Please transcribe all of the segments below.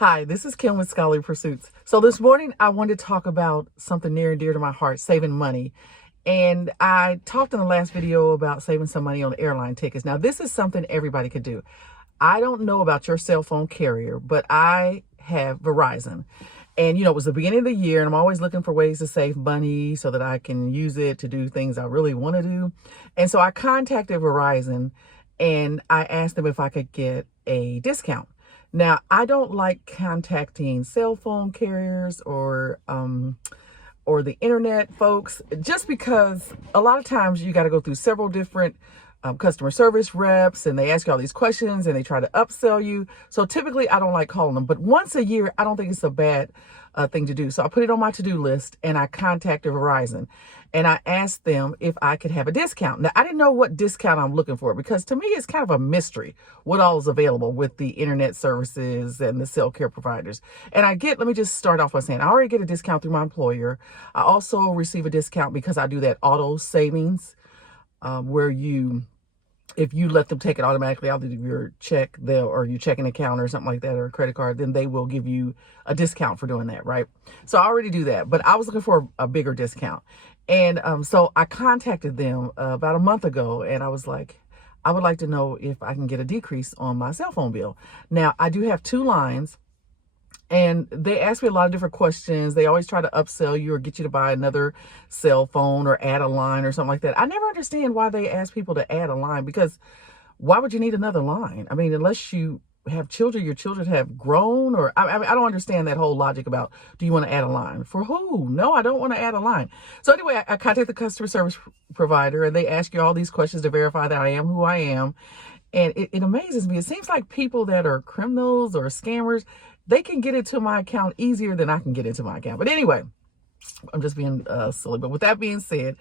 Hi, this is Kim with Scholarly Pursuits. So this morning I wanted to talk about something near and dear to my heart, saving money. And I talked in the last video about saving some money on airline tickets. Now, this is something everybody could do. I don't know about your cell phone carrier, but I have Verizon. And, it was the beginning of the year, and I'm always looking for ways to save money so that I can use it to do things I really want to do. And so I contacted Verizon and I asked them if I could get a discount. Now, I don't like contacting cell phone carriers or the internet folks, just because a lot of times you got to go through several different customer service reps, and they ask you all these questions and they try to upsell you. So typically I don't like calling them, but once a year, I don't think it's a bad thing to do. So I put it on my to-do list and I contacted Verizon and I asked them if I could have a discount. Now, I didn't know what discount I'm looking for, because to me, it's kind of a mystery what all is available with the internet services and the cell care providers. And let me just start off by saying, I already get a discount through my employer. I also receive a discount because I do that auto savings, where if you let them take it automatically out of your check, or your checking account or something like that, or a credit card, then they will give you a discount for doing that, right? So I already do that, but I was looking for a bigger discount. And so I contacted them about a month ago, and I was like, I would like to know if I can get a decrease on my cell phone bill. Now, I do have two lines, and they ask me a lot of different questions. They always try to upsell you or get you to buy another cell phone or add a line or something like that. I never understand why they ask people to add a line, because why would you need another line? I mean, unless you have children, your children have grown, or I don't understand that whole logic about, do you want to add a line? For who? No, I don't want to add a line. So anyway, I contacted the customer service provider, and they ask you all these questions to verify that I am who I am. And it amazes me. It seems like people that are criminals or scammers, they can get into my account easier than I can get into my account. But anyway, I'm just being silly. But with that being said,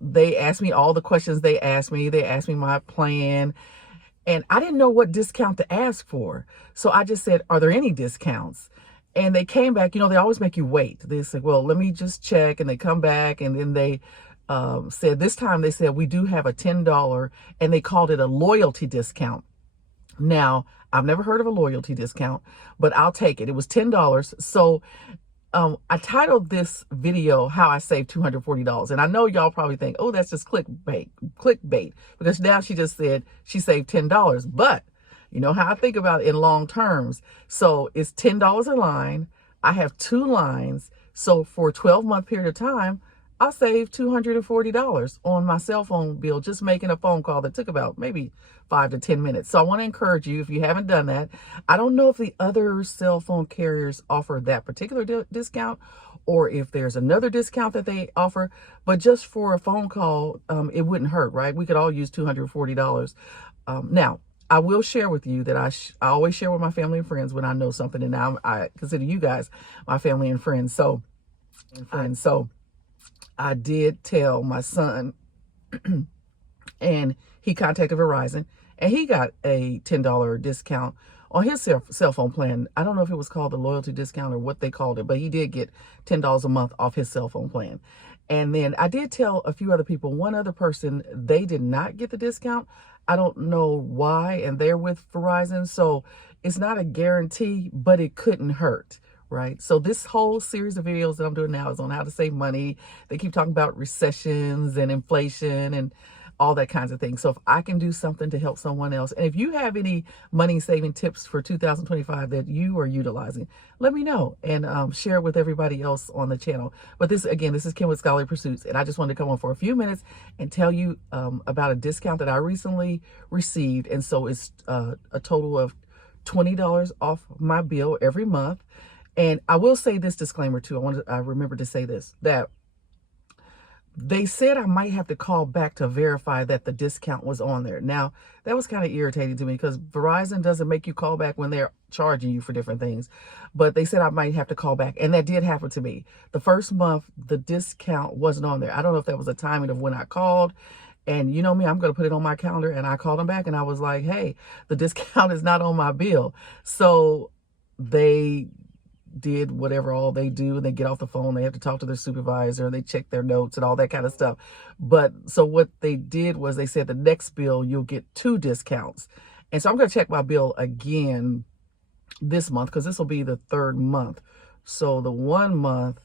they asked me all the questions they asked me. They asked me my plan. And I didn't know what discount to ask for. So I just said, are there any discounts? And they came back, they always make you wait. They said, well, let me just check. And they come back, and then they said, this time they said, we do have a $10, and they called it a loyalty discount. Now, I've never heard of a loyalty discount, but I'll take it. It was $10. So I titled this video, How I Saved $240. And I know y'all probably think, oh, that's just clickbait, because now she just said she saved $10. But you know how I think about it in long terms. So it's $10 a line. I have two lines. So for a 12-month period of time, I saved $240 on my cell phone bill, just making a phone call that took about maybe 5 to 10 minutes. So I want to encourage you, if you haven't done that, I don't know if the other cell phone carriers offer that particular discount, or if there's another discount that they offer, but just for a phone call, it wouldn't hurt, right? We could all use $240. Now, I will share with you that I always share with my family and friends when I know something, and now I consider you guys my family and friends. So I did tell my son, and he contacted Verizon, and he got a $10 discount on his cell phone plan. I don't know if it was called the loyalty discount or what they called it, but he did get $10 a month off his cell phone plan. And then I did tell a few other people, one other person, they did not get the discount. I don't know why, and they're with Verizon. So it's not a guarantee, but it couldn't hurt. Right. So this whole series of videos that I'm doing now is on how to save money. They keep talking about recessions and inflation and all that kinds of things. So if I can do something to help someone else, and if you have any money saving tips for 2025 that you are utilizing, let me know, and share it with everybody else on the channel. But this is Kim with Scholarly Pursuits, and I just wanted to come on for a few minutes and tell you about a discount that I recently received. And so it's a total of $20 off my bill every month. And I will say this disclaimer too. I remember to say this, that they said I might have to call back to verify that the discount was on there. Now, that was kind of irritating to me, because Verizon doesn't make you call back when they're charging you for different things. But they said I might have to call back, and that did happen to me. The first month, the discount wasn't on there. I don't know if that was the timing of when I called. And you know me, I'm going to put it on my calendar. And I called them back, and I was like, hey, the discount is not on my bill. So they did whatever all they do, and they get off the phone, they have to talk to their supervisor, and they check their notes and all that kind of stuff. But so what they did was they said the next bill you'll get 2 discounts. And so I'm going to check my bill again this month, because this will be the third month. So the 1 month,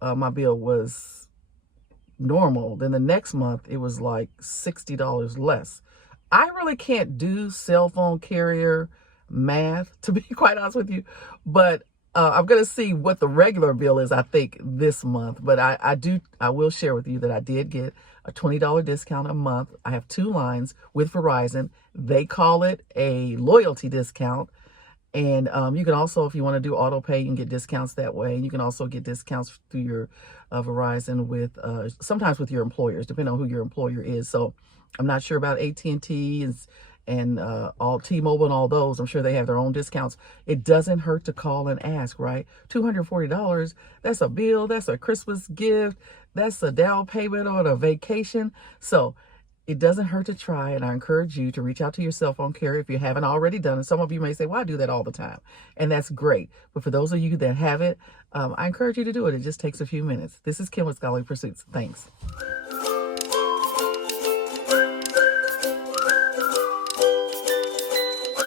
my bill was normal. Then the next month, it was like $60 less. I really can't do cell phone carrier math, to be quite honest with you, but I'm going to see what the regular bill is, I think, this month. But I will share with you that I did get a $20 discount a month. I have 2 lines with Verizon. They call it a loyalty discount. And you can also, if you want to do auto pay, you can get discounts that way. You can also get discounts through your Verizon with sometimes with your employers, depending on who your employer is. So I'm not sure about AT&T and all T-Mobile and all those. I'm sure they have their own discounts. It doesn't hurt to call and ask, right? $240, that's a bill, that's a Christmas gift, that's a down payment on a vacation. So it doesn't hurt to try, and I encourage you to reach out to your cell phone carrier if you haven't already done it. Some of you may say, well, I do that all the time, and that's great. But for those of you that have it, I encourage you to do it. It just takes a few minutes. This is Kim with Scholarly Pursuits. Thanks.